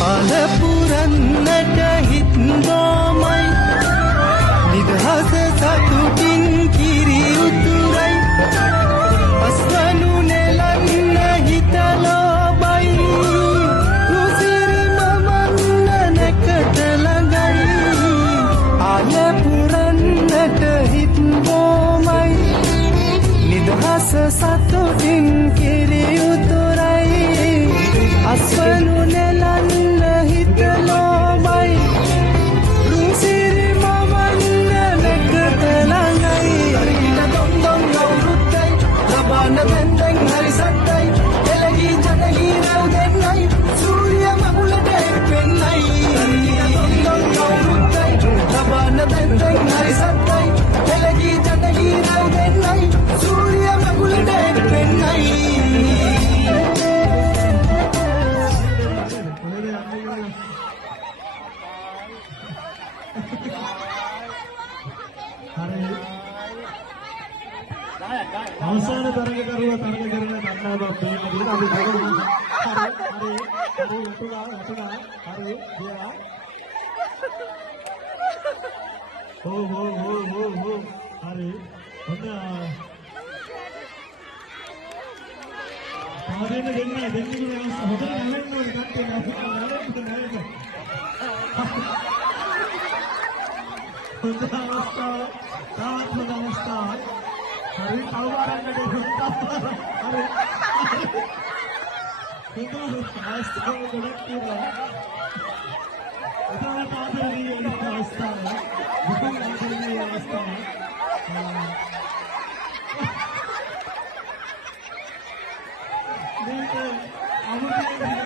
අලපුරන්නට හිත්දෝමයි නිදහස සතුටින් කිරි උතුරයි අස්වනු නෙලන්න හිතලෝබයි නුසිරි මමන්න නැකට ළඟයි අලපුරන්නට හිත්දෝමයි නිදහස සතුටින් කිරි උතුරයි අස්වනු නෙලන්න හිතලෝබයි රුසිරි මමන්න නැකට ළඟයි අරිට දොම් දොම් අවුරුද්දයි ලබාන දෙන්දෙන් හරි සත්තයි එළගී ජනගී නැව් දෙන්නයි සූර්ය මගුලට එක්වෙන්නයි අරිට දොම් දොම් අවුරුද්දයි ලබාන දෙන්දෙන් හරි සත්තයි එළගී ජනගී නැව් දෙන්නයි සූර්ය මගුලට එක්වෙන්නයි අවසාන තරග කරුවා තරග කරන නන්නාවක් මේක දින අපි බලමු. හරි වටුනා හරි ගියා. හෝ හරි ඔන්න පාරේන දෙන්නේ අවස්ථාව හොඳට නැවෙන්න ඕනේ කට්ටිය නැවෙන්න. හොඳ අවස්ථාව තාත් හොඳ අවස්ථාව hari tawaran ada hutan hari itu hasta kolektiva itu apa tadi ada hasta bukan lagi hasta ini